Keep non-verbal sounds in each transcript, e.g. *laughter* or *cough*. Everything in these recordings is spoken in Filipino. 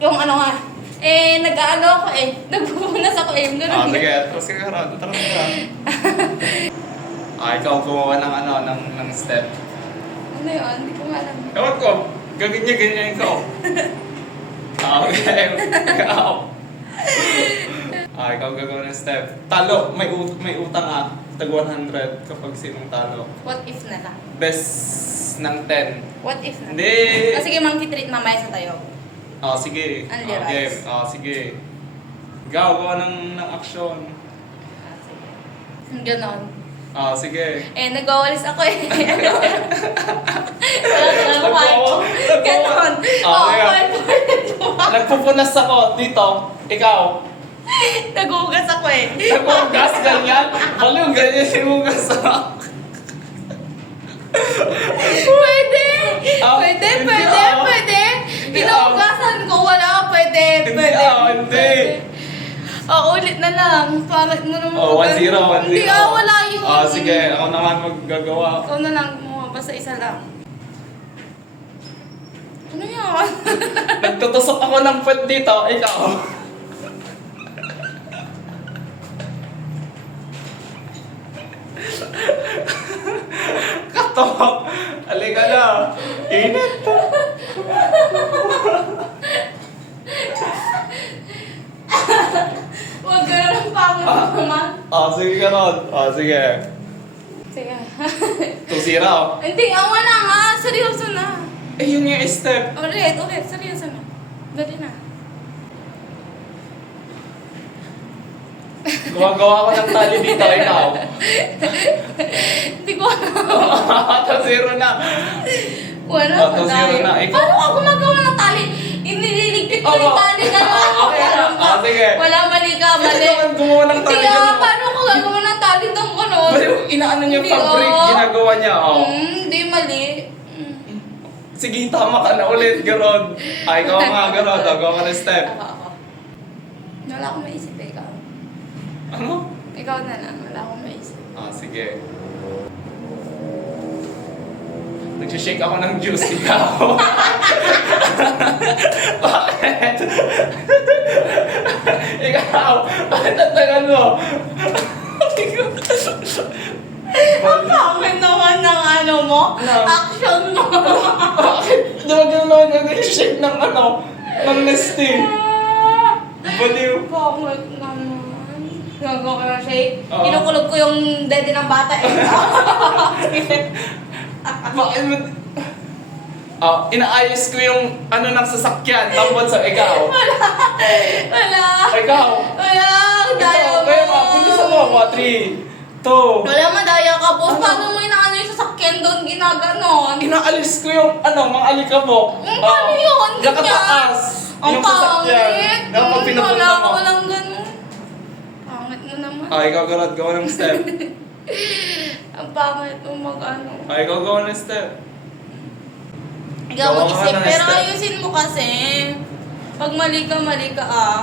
yung ano nga, eh, nag-ano ako eh. *laughs* Nagpupunas ako eh. Ah, eh. sige, atras ka ka atras ka. ah, ikaw gumawa ng ano, ng, ng step. Ano yun? Hindi ko alam. Ewan ko, gagawin niya ganyan ikaw. Ah, okay. Ikaw. Ah, ikaw gagawa ng step. Talo, may, ut may utang ah. Tag 100 kapag sinong talo. What if na lang? Best ng 10. What if na? Hindi. Ah, sige, mang-treat mamaya sa tayo. Ah, sige. Ah, rice. game. Ah, sige. Ikaw, gawa ng, ng action. Ah, sige. Ganon. Ah, sige. Eh, nagwawalis ako eh. *laughs* Wala talaga Nagwawa- kumain. nagwawa- Ganon. Po rin Nagpupunas ako dito. Ikaw. Nagugas ako eh. Nagpugas ganyan. Baliw, ganyan sinugas ako. Pwede! Ah, pwede, pwede, pwede. Hindi Ko, wala. Pwede, pwede. ah, hindi. Oh, ulit na lang. Pangit mo naman. Oh, 1-0, 1-0. Hindi ah, wala yun. Ah, sige. Ako naman maggagawa. Ikaw na lang mo. Basta isa lang. Ano yan? *laughs* Nagtutusok ako ng puwet dito. Ikaw. Kato. Halika na. Init. Huwag ka na lang pangit mo Ah, sige ka ron. Ah, sige. Sige. Tusira oh. *laughs* Hindi, awa na nga. Seryoso na. Eh, yun yung step. Ulit, ulit. Seryoso na. Dali na. Gumagawa ko ng tali dito. Ikaw. Hindi ko alam. *laughs* Tusira na. Wala Ah, to zero tali. na. Ikaw- Paano ka gumagawa ng tali? Ka, mali. Kasi naman gumawa ng tali Hindi ah, ganun. paano ko gagawa ng tali doon ko nun? Baliw, inaano niya Hindi, fabric. oh. Ginagawa niya. Oh. Hmm, Hindi, mali. Hmm. Sige, tama ka na ulit, Garod. Ay, ikaw nga, Garod. Agaw ka ng step. Ako, ako. Wala akong maisip eh, ikaw. Ano? Ikaw na lang, wala akong maisip. Ah, sige. Nagsishake ako ng juice, ikaw. *laughs* Bakit? ikaw, bakit tatagan mo? Ang pangit naman ng ano mo, Ano? action mo. Bakit? Diba gano'n nagsishake ng ano? Ng nesting. Baliw. Pangit naman. Gagawa ko ng shake. Oo. Kinukulog ko yung dede ng bata eh. *laughs* Bakit mo... Ah, inaayos ko yung ano ng sasakyan. Tapos sa ikaw. *laughs* Wala. Ikaw. Wala. Daya Ikaw, mo. kaya nga, bilisan mo ako. 3, 2, Wala madaya ka, boss. Paano mo inaano yung sasakyan doon? Ginaganon. Inaalis ko yung ano, mga alikabok. Ang paano Ah, yun? Nakataas. Ang yung sasakyan. pangit. Dapat Mm, pinapunta Wala mo. ko walang ganun. Pangit mo naman. Ah, ikaw garad, gawa ng step. *laughs* Ang pangit mo mag-ano. Ah, ikaw gawa ng step. Ikaw Gawa ka mag-isip, ng pero step. ayusin mo kasi. Pag mali ka, mali ka ah.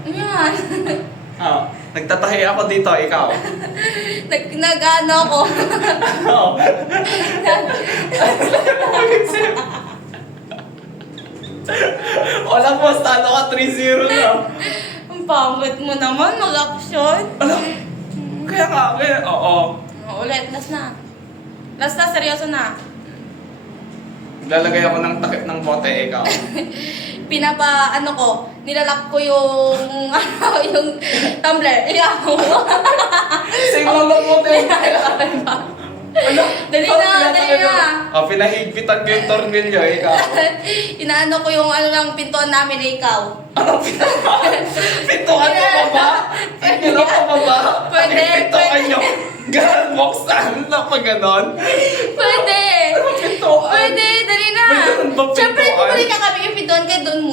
Ano Yan. *laughs* Ah, nagtatahi ako dito, ikaw. *laughs* Nag, nag-ano ako. *laughs* Oo. Mag-isip. Wala boss, talo ka 3-0 na. Ang pangit mo naman, mag-action. Ano? Kaya nga, kaya, oo. Oh, ulit, last na. Last na, seryoso na. Lalagay ako ng takip ng bote, ikaw. *laughs* Pinapa, ano ko, nilalak ko yung, *laughs* ano, yung tumbler. Ikaw. *laughs* Same lang ng bote. Ano? Dali na, dali na. Oh, pinahigpitan ko yung tornilyo, ikaw. Inaano ko yung ano ng pintuan namin eh, ikaw. Ano Pintuan mo pa ba? Pintuan mo pa ba? Pwede, Pintuan nyo. Ganon, buksan na pa ganon. Pwede!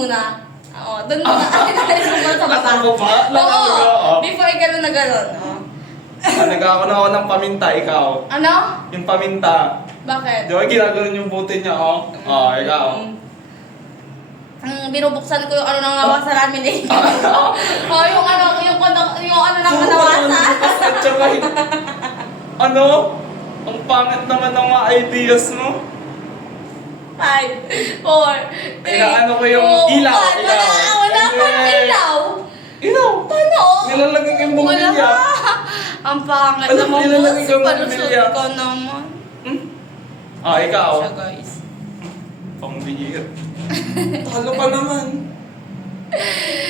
Muna. Oo, doon muna. *laughs* Dali mo sa baba. Nasa baba? Oo, before gano'n na gano'n. Oo. Ah, nag-ako na ako ng paminta, ikaw. Ano? Yung paminta. Bakit? Di ba ginagano yung bote niya, oh? Oh, ikaw. Mm. Mm, binubuksan ko yung ano ng nawasa namin eh. oh, yung ano, yung, ano, yung ano ng nawasa. At saka, ano? Ang pangit naman ng mga ideas mo. Five, four, three, Inaano ko yung two, ilaw, one. Wala, ilaw. wala pa Hindi. ilaw. Ilaw! Paano? Nilalagay ko yung Wala bumilya. ka. *laughs* Ang pangit Alam, naman nilalagay boss. ko yung Palusot bumilya. ka naman. Hmm? Ah, ikaw. Siya guys. Pangbihir. Talo ka naman. *laughs*